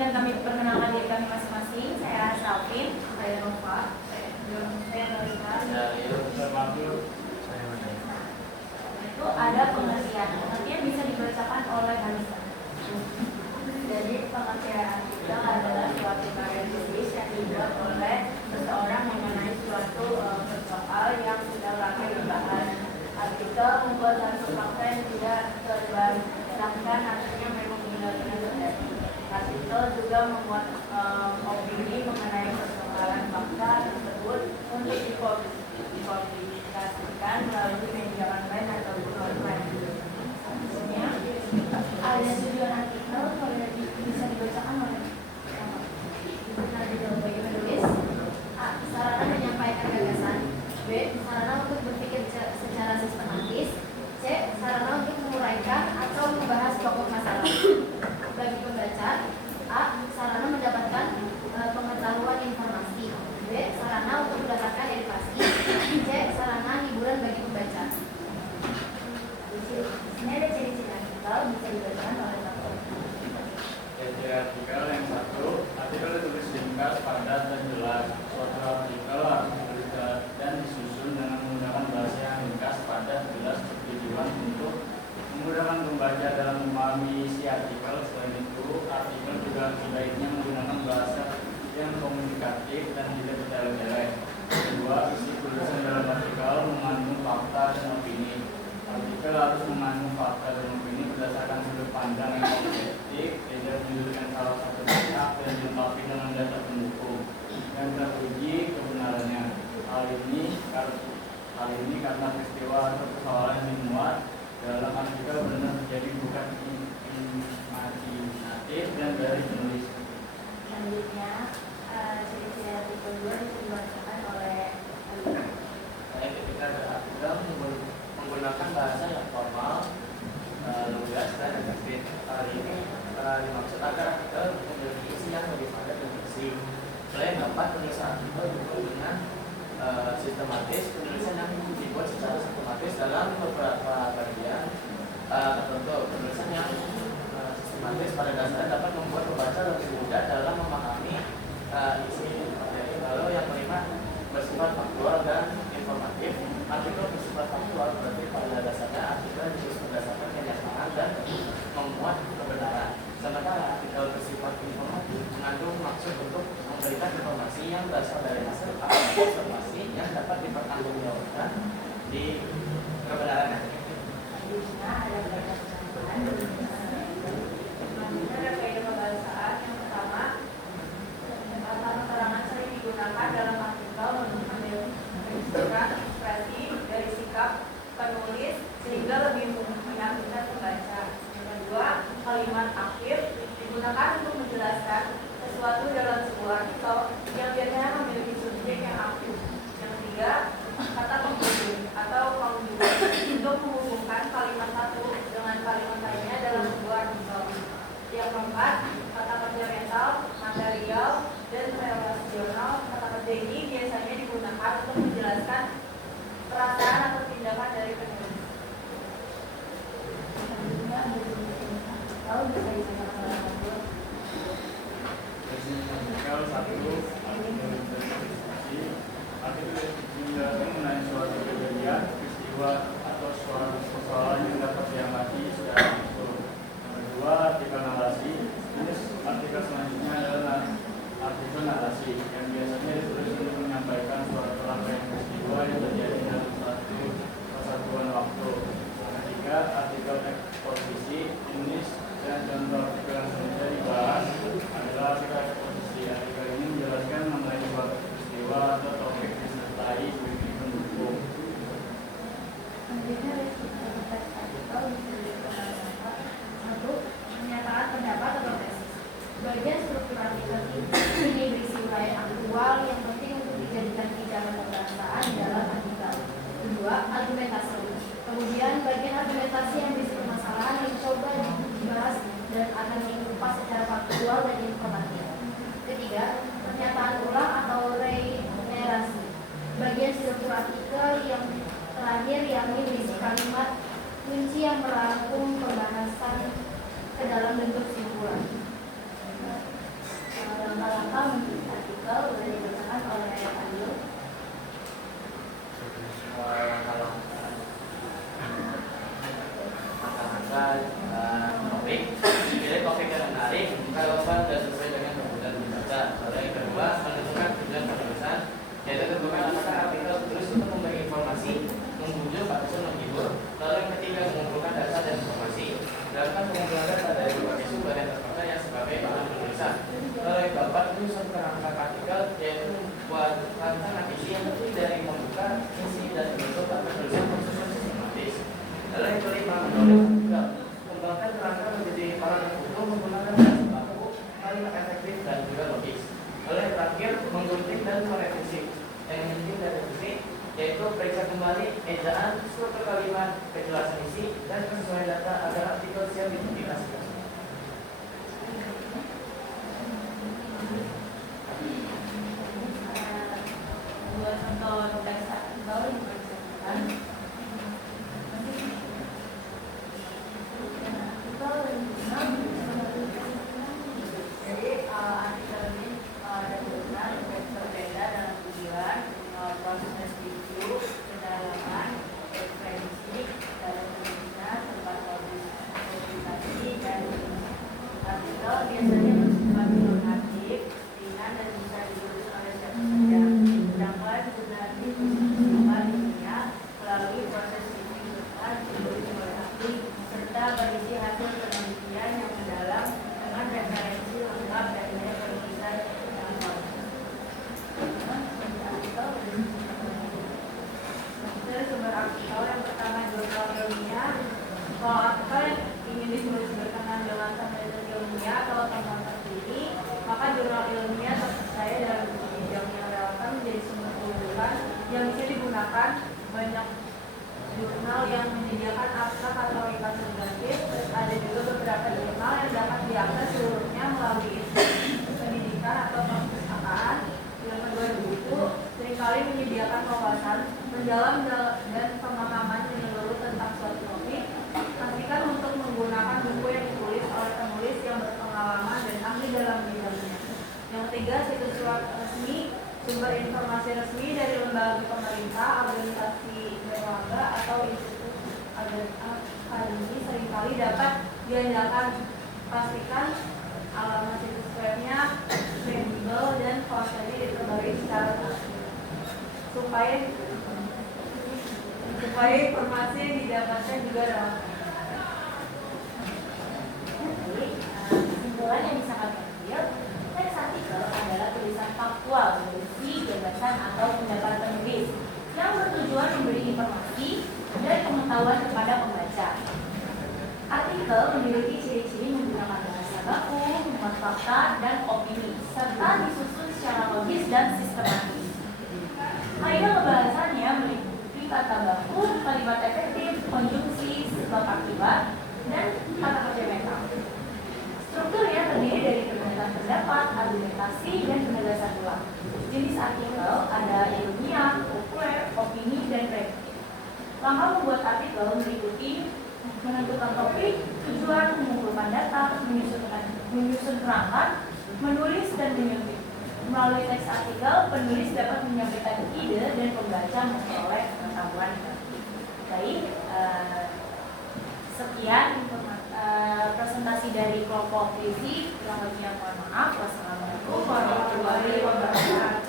Izinkan kami perkenalkan diri kami masing-masing. Saya Salvin, saya Nova, saya Nolita. Itu ada pengertian. Pengertian bisa dibacakan oleh Hanisa. Jadi pengertian artikel adalah suatu karya tulis yang dibuat oleh seseorang mengenai suatu soal yang sudah lama dibahas. Artikel membuat satu fakta yang tidak terbantahkan, artinya memang benar-benar terjadi. Artikel juga membuat opini mengenai persoalan fakta tersebut untuk dipublikasikan melalui media online ataupun offline. Selanjutnya ada tujuan artikel bisa dibacakan oleh bagi penulis. A. Sarana menyampaikan gagasan. B. Sarana untuk berpikir secara sistematis. C. Sarana untuk menguraikan atau membahas pokok masalah. Bagi pembaca, A. Sarana mendapatkan pengetahuan informasi. B. Sarana untuk mendapatkan edukasi. C. Sarana hiburan bagi pembaca. Ini ada ciri-ciri artikel bisa dibacakan oleh Bapak. Ciri artikel yang satu, artikel ditulis singkat, padat, dan jelas. Suatu artikel harus ditulis dan disusun dengan menggunakan bahasa yang ringkas, padat, jelas, bertujuan untuk memudahkan pembaca dalam memahami isi artikel. Selain itu, artikel juga sebaiknya menggunakan bahasa yang komunikatif dan tidak bertele-tele. Kedua, isi tulisan dalam artikel mengandung fakta dan opini. Artikel harus mengandung fakta dan opini berdasarkan sudut pandang yang objektif, tidak menyudutkan salah satu pihak, dan dilengkapi dengan data pendukung dan teruji kebenarannya. Hal ini karena peristiwa atau persoalan yang dimuat dalam artikel benar terjadi, bukan imajinatif dan dari penulis. Selanjutnya, ciri-ciri artikel 2 bisa dibacakan oleh ketika ada artikel menggunakan bahasa yang formal, lugas, dan efektif. Hal ini dimaksud agar artikel memiliki isi yang lebih padat dan bersih. Selain dapat penulisan artikel juga dengan sistematis, penulisan yang dibuat secara sistematis dalam beberapa bagian tertentu. Penulisan yang sistematis pada dasarnya dapat membuat pembaca lebih mudah dalam memahami isi materi. Lalu yang kelima, bersifat faktual dan informatif. Artikel bersifat faktual berarti pada dasarnya artikel disusun berdasarkan kenyataan dan memuat kebenaran. Sementara artikel bersifat informatif mengandung maksud untuk memberikan informasi yang berasal dari hasil observasi yang dapat dipertanggungjawabkan di kebenarannya. Selanjutnya ada berdasarkan ada kaidah pembahasaan. Yang pertama, kata keterangan sering digunakan dalam artikel untuk menunjukkan ekspresi dari sikap penulis sehingga lebih meyakinkan pembaca. Yang kedua, kalimat akhir digunakan untuk menjelaskan sesuatu dalam sebuah artikel yang biasanya memiliki subjek yang aktif. Yang ketiga, kata penghubung atau konjugasi untuk menghubungkan kalimat satu dengan kalimat lainnya dalam sebuah artikel. Yang keempat, kata kerja mental, material, dan relasional. Kata kerja ini biasanya digunakan untuk menjelaskan perasaan atau tindakan dari penulis. Selanjutnya, kalau bisa disampaikan oleh Bapak. Artikel satu, artikel interpretasi. Artikel menjelaskan mengenai suatu kejadian, peristiwa, atau suatu persoalan yang dapat diamati secara langsung. Yang kedua, artikel narasi. Jenis artikel selanjutnya adalah artikel narasi yang biasanya ditulis untuk menyampaikan suatu rangkaian peristiwa yang terjadi dalam suatu kesatuan waktu. Yang ketiga, artikel eksposisi. Jenis dan contoh artikel yang selanjutnya dibahas adalah artikel eksposisi. Artikel ini menjelaskan mengenai suatu peristiwa atau topik disertai bukti pendukung. Selanjutnya teks artikel bisa satu, menyatakan pendapat atau tesis. Bagian struktur artikel ini berisi uraian aktual yang penting untuk dijadikan pijakan pembahasan dalam artikel. Kedua, argumentasi. Kemudian bagian argumentasi yang berisi permasalahan yang coba dibahas dan akan dikupas secara faktual dan informatif. Ketiga, pernyataan ulang atau reiterasi. Bagian struktur artikel yang terakhir yakni berisi kalimat kunci yang merangkum pembahasan ke dalam bentuk simpulan. bisa. Kalau yang keempat menyusun kerangka artikel yaitu buat rancangan isi yang terdiri dari membuka, isi dan bentuk atau tulisan tersusun sistematis. Lalu yang kelima menulis artikel, kembangkan kerangka menjadi paragraf utuh menggunakan bahasa baku, kalimat efektif dan juga logis. Lalu yang terakhir menggunting dan merevisi. Yang mungkin dari revisi yaitu periksa kembali ejaan, struktur kalimat, kejelasan isi, dan kesesuaian data agar artikel siap dipublikasikan. Buat contoh teks artikel yang dipersiapkan. Jadi artikel ini ada tulisan berbeda dalam tujuan, proses review, kedalaman, referensi, dalam tulisan, tempat publikasi, dan artikel biasanya bersifat normatif, ringan dan bisa ditulis oleh siapa saja. Sedangkan jurnalistik bersifat ilmiah melalui proses review besar ditulis oleh ahli serta berisi hasil penelitian yang mendalam dengan referensi lengkap dari penulisan yang bagus. Dari sumber artikel yang pertama jurnal ilmiah. Kalau artikel yang ingin ditulis berkenaan dengan standar ilmiah atau temuan terpilih, maka jurnal ilmiah terpercaya dalam bidang yang relevan menjadi sumber rujukan yang bisa digunakan. Banyak jurnal yang menyediakan abstrak atau ringkas negatif. Ada juga beberapa jurnal yang dapat diakses seluruhnya melalui pendidikan atau perpustakaan. Yang kedua buku seringkali menyediakan wawasan mendalam dan pemahaman menyeluruh tentang suatu topik. Pastikan untuk menggunakan buku yang ditulis oleh penulis yang berpengalaman dan ahli dalam bidangnya. Yang ketiga, situs web resmi, sumber informasi resmi dari lembaga pemerintah, organisasi berwarga atau institut akademi seringkali dapat diandalkan. Pastikan alamat situs webnya kredibel dan kontennya diperbarui secara terus supaya informasi yang didapatkan juga relevan. Jadi, kesimpulan yang bisa kami ambil, teks artikel adalah tulisan faktual berisi gagasan atau pendapat penulis yang bertujuan memberi informasi dan pengetahuan kepada pembaca. Artikel memiliki ciri-ciri menggunakan bahasa baku, muat fakta, dan opini, serta disusun secara logis dan sistematis. Kaidah pembahasannya meliputi kata baku, kalimat efektif, konjungsi, sebab akibat, dan kata kerja mental. Strukturnya terdiri dari pernyataan pendapat, argumentasi, dan penegasan ulang. Jenis artikel ada ilmiah, populer, opini, dan prediktif. Langkah membuat artikel meliputi menentukan topik, tujuan, mengumpulkan data, menyusun kerangka, menulis, dan menyuntik. Melalui teks artikel, penulis dapat menyampaikan ide dan pembaca memperoleh pengetahuan. Baik, sekian presentasi dari kelompok visi. Kurang lebihnya mohon maaf. Wassalamualaikum warahmatullahi wabarakatuh.